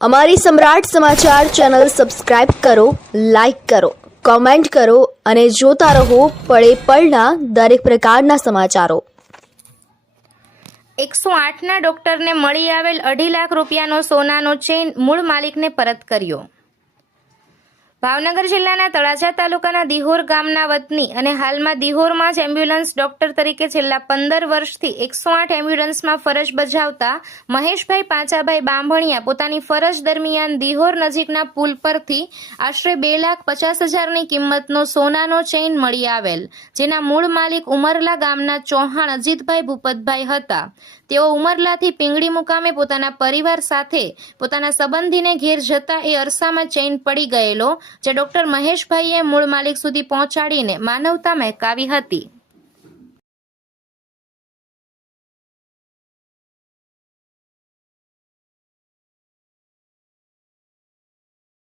અમારી સમ્રાટ સમાચાર ચેનલ સબસ્ક્રાઇબ કરો, લાઇક કરો, કોમેન્ટ કરો અને જોતા રહો પળે પળના દરેક પ્રકારના સમાચારો. એકસો આઠના ડોક્ટરને મળી આવેલ અઢી લાખ રૂપિયાનો સોનાનો ચેઇન મૂળ માલિકને પરત કર્યો. ભાવનગર જિલ્લાના તળાજા તાલુકાના દિહોર ગામના વતની અને હાલમાં દિહોરમાં જ એમ્બ્યુલન્સ ડોક્ટર તરીકે છેલ્લા પંદર વર્ષથી એકસો આઠ એમ્બ્યુલન્સમાં ફરજ બજાવતા મહેશભાઈ પાંચાભાઈ બાંભણિયા પોતાની ફરજ દરમિયાન દિહોર નજીકના પુલ પરથી આશરે બે લાખ પચાસ હજારની કિંમતનો સોનાનો ચેઇન મળી આવેલ, જેના મૂળ માલિક ઉમરલા ગામના ચૌહાણ અજીતભાઈ ભૂપતભાઈ હતા. તેઓ ઉમરલાથી પિંગળી મુકામે પોતાના પરિવાર સાથે પોતાના સંબંધીને ઘેર જતા એ અરસામાં ચેઇન પડી ગયેલો જે ડોક્ટર મહેશભાઈએ મૂળ માલિક સુધી પહોંચાડીને માનવતા મહેકાવી હતી.